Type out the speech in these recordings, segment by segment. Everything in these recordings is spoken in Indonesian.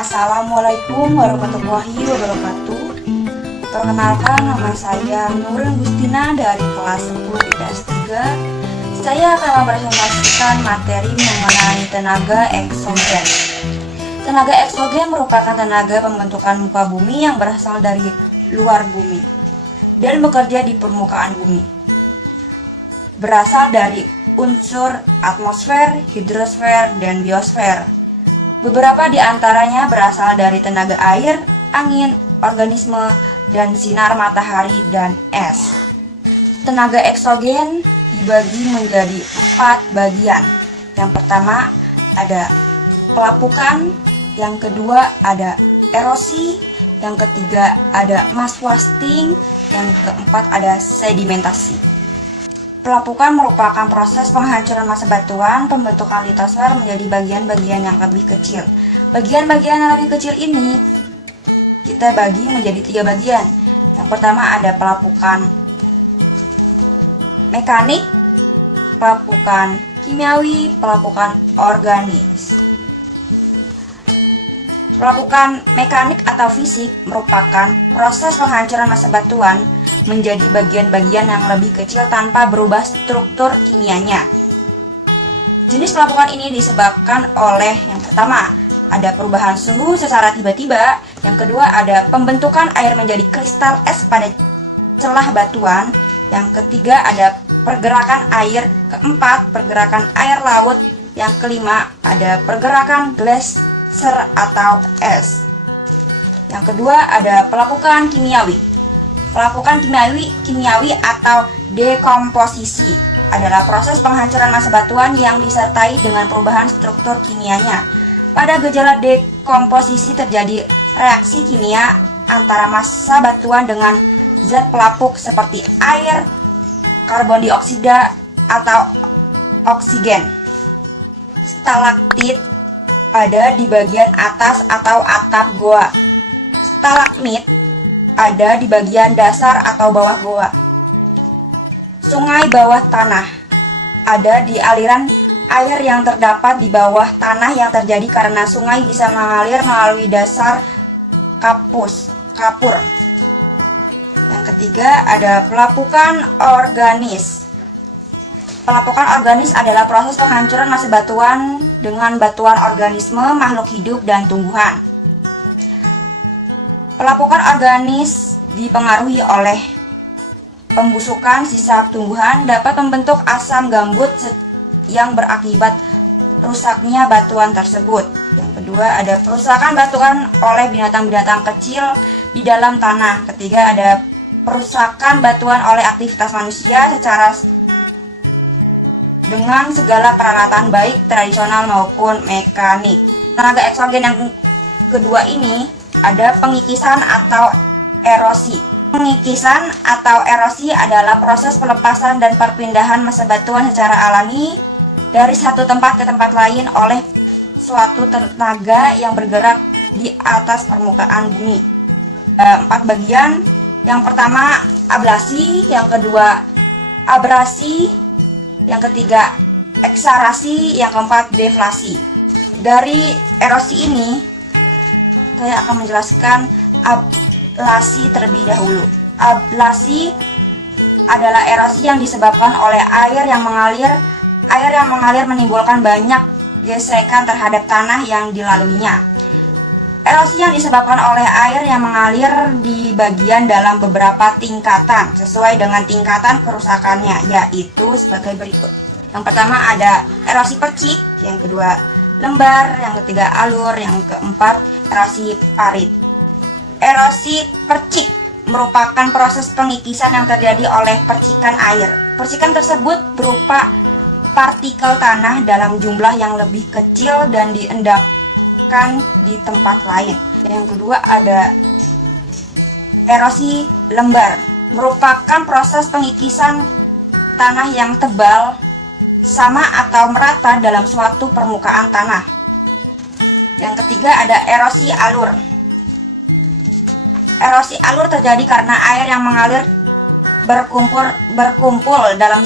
Assalamualaikum warahmatullahi wabarakatuh. Perkenalkan, nama saya Nurul Gustina dari kelas 10 IPS 3. Saya akan mempresentasikan materi mengenai tenaga eksogen. Tenaga eksogen merupakan tenaga pembentukan muka bumi yang berasal dari luar bumi dan bekerja di permukaan bumi. Berasal dari unsur atmosfer, hidrosfer, dan biosfer. Beberapa di antaranya berasal dari tenaga air, angin, organisme, dan sinar matahari dan es. Tenaga eksogen dibagi menjadi 4 bagian. Yang pertama ada pelapukan, yang kedua ada erosi, yang ketiga ada mass wasting, yang keempat ada sedimentasi. Pelapukan merupakan proses penghancuran massa batuan, pembentukan litosfer menjadi bagian-bagian yang lebih kecil. Bagian-bagian yang lebih kecil ini kita bagi menjadi 3 bagian. Yang pertama ada pelapukan mekanik, pelapukan kimiawi, pelapukan organis. Pelapukan mekanik atau fisik merupakan proses penghancuran massa batuan menjadi bagian-bagian yang lebih kecil tanpa berubah struktur kimianya. Jenis pelapukan ini disebabkan oleh yang pertama, ada perubahan suhu secara tiba-tiba, yang kedua ada pembentukan air menjadi kristal es pada celah batuan, yang ketiga ada pergerakan air, keempat pergerakan air laut, yang kelima ada pergerakan glaser atau es. Yang kedua ada pelapukan kimiawi. Pelapukan kimiawi atau dekomposisi adalah proses penghancuran massa batuan yang disertai dengan perubahan struktur kimianya. Pada gejala dekomposisi terjadi reaksi kimia antara massa batuan dengan zat pelapuk seperti air, karbon dioksida, atau oksigen. Stalaktit ada di bagian atas atau atap goa. Stalagmit ada di bagian dasar atau bawah goa. Sungai bawah tanah ada di aliran air yang terdapat di bawah tanah yang terjadi karena sungai bisa mengalir melalui dasar kapur. Yang ketiga ada pelapukan organis. Pelapukan organis adalah proses penghancuran massa batuan dengan batuan organisme, makhluk hidup, dan tumbuhan. Pelapukan organis dipengaruhi oleh pembusukan sisa tumbuhan dapat membentuk asam gambut yang berakibat rusaknya batuan tersebut. Yang kedua ada perusakan batuan oleh binatang-binatang kecil di dalam tanah. Ketiga ada perusakan batuan oleh aktivitas manusia secara dengan segala peralatan baik tradisional maupun mekanik. Tenaga eksogen yang kedua ini ada pengikisan atau erosi. Pengikisan atau erosi adalah proses pelepasan dan perpindahan massa batuan secara alami dari satu tempat ke tempat lain oleh suatu tenaga yang bergerak di atas permukaan bumi. 4 bagian. Yang pertama ablasi, yang kedua abrasi, yang ketiga eksarasi, yang keempat deflasi. Dari erosi ini saya akan menjelaskan ablasi terlebih dahulu. Ablasi adalah erosi yang disebabkan oleh air yang mengalir. Air yang mengalir menimbulkan banyak gesekan terhadap tanah yang dilaluinya. Erosi yang disebabkan oleh air yang mengalir di bagian dalam beberapa tingkatan sesuai dengan tingkatan kerusakannya, yaitu sebagai berikut. Yang pertama ada erosi percik, yang kedua lembar, yang ketiga alur, yang keempat erosi parit. Erosi percik merupakan proses pengikisan yang terjadi oleh percikan air. Percikan tersebut berupa partikel tanah dalam jumlah yang lebih kecil dan diendapkan di tempat lain. Yang kedua ada erosi lembar, merupakan proses pengikisan tanah yang tebal, sama atau merata dalam suatu permukaan tanah. Yang ketiga ada erosi alur. Erosi alur terjadi karena air yang mengalir berkumpul dalam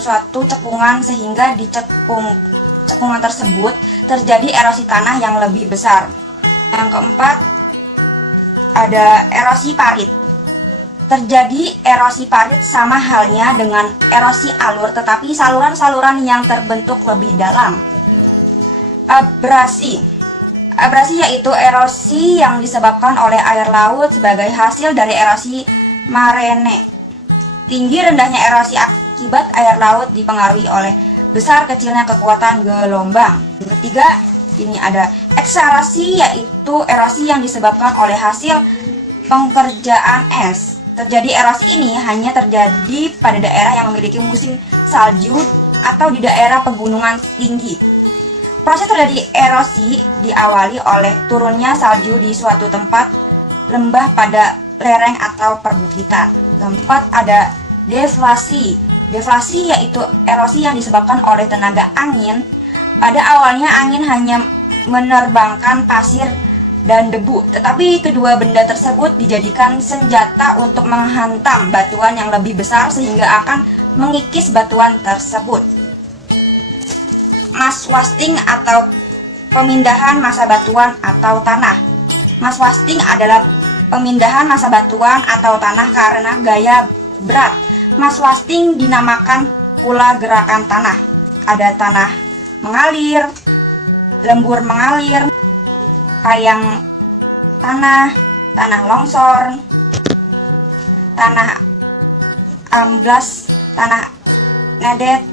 suatu cekungan sehingga di cekungan tersebut terjadi erosi tanah yang lebih besar. Yang keempat, ada erosi parit. Terjadi erosi parit sama halnya dengan erosi alur, tetapi saluran-saluran yang terbentuk lebih dalam. Abrasi. Abrasi yaitu erosi yang disebabkan oleh air laut sebagai hasil dari erosi marene. Tinggi rendahnya erosi akibat air laut dipengaruhi oleh besar kecilnya kekuatan gelombang. Yang ketiga, ini ada eksarasi, yaitu erosi yang disebabkan oleh hasil pengerjaan es. Terjadi erosi ini hanya terjadi pada daerah yang memiliki musim salju atau di daerah pegunungan tinggi. Proses terjadi erosi diawali oleh turunnya salju di suatu tempat, lembah pada lereng atau perbukitan. Keempat, ada deflasi. Deflasi yaitu erosi yang disebabkan oleh tenaga angin. Pada awalnya angin hanya menerbangkan pasir dan debu, tetapi kedua benda tersebut dijadikan senjata untuk menghantam batuan yang lebih besar sehingga akan mengikis batuan tersebut. Mass wasting atau pemindahan massa batuan atau tanah. Mass wasting adalah pemindahan massa batuan atau tanah karena gaya berat. Mass wasting dinamakan pula gerakan tanah. Ada tanah mengalir, lembur mengalir, kayang tanah, tanah longsor, tanah amblas, tanah ngadet.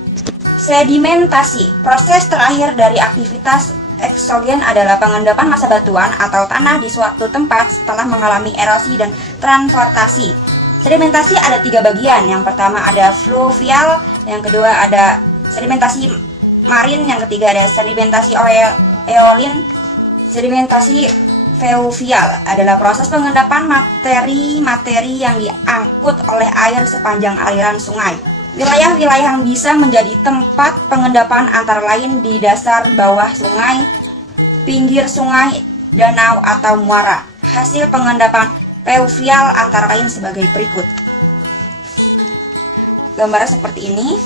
Sedimentasi. Proses terakhir dari aktivitas eksogen adalah pengendapan massa batuan atau tanah di suatu tempat setelah mengalami erosi dan transportasi. Sedimentasi ada 3 bagian. Yang pertama ada fluvial, yang kedua ada sedimentasi marin, yang ketiga ada sedimentasi eolin. Sedimentasi fluvial adalah proses pengendapan materi-materi yang diangkut oleh air sepanjang aliran sungai. Wilayah-wilayah yang bisa menjadi tempat pengendapan antara lain di dasar bawah sungai, pinggir sungai, danau, atau muara. Hasil pengendapan fluvial antara lain sebagai berikut. Gambar seperti ini.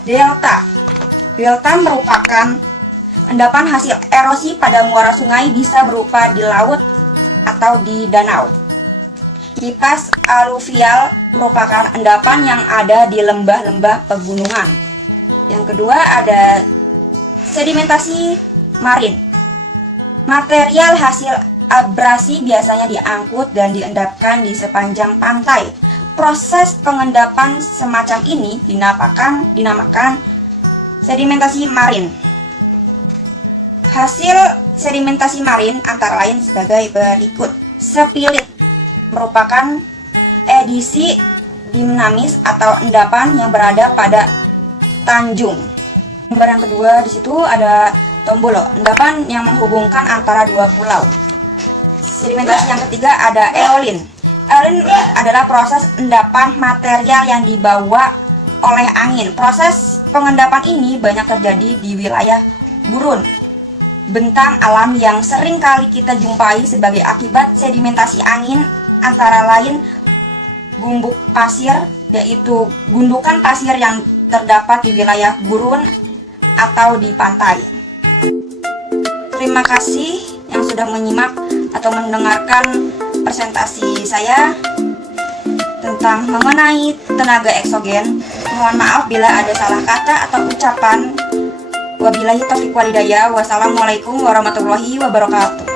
Delta. Delta merupakan endapan hasil erosi pada muara sungai, bisa berupa di laut atau di danau. Kipas aluvial merupakan endapan yang ada di lembah-lembah pegunungan. Yang kedua ada sedimentasi marin. Material hasil abrasi biasanya diangkut dan diendapkan di sepanjang pantai. Proses pengendapan semacam ini dinamakan sedimentasi marin. Hasil sedimentasi marin antara lain sebagai berikut. Spilit merupakan edisi dinamis atau endapan yang berada pada tanjung. Gambar yang kedua, di situ ada tombolo, endapan yang menghubungkan antara 2 pulau. Sedimentasi yang ketiga ada eolin. Eolin adalah proses endapan material yang dibawa oleh angin. Proses pengendapan ini banyak terjadi di wilayah gurun, bentang alam yang sering kali kita jumpai sebagai akibat sedimentasi angin, antara lain gumbuk pasir, yaitu gundukan pasir yang terdapat di wilayah gurun atau di pantai. Terima kasih yang sudah menyimak atau mendengarkan presentasi saya tentang mengenai tenaga eksogen. Mohon maaf bila ada salah kata atau ucapan. Wabillahi taufiq walhidayah. Wassalamualaikum warahmatullahi wabarakatuh.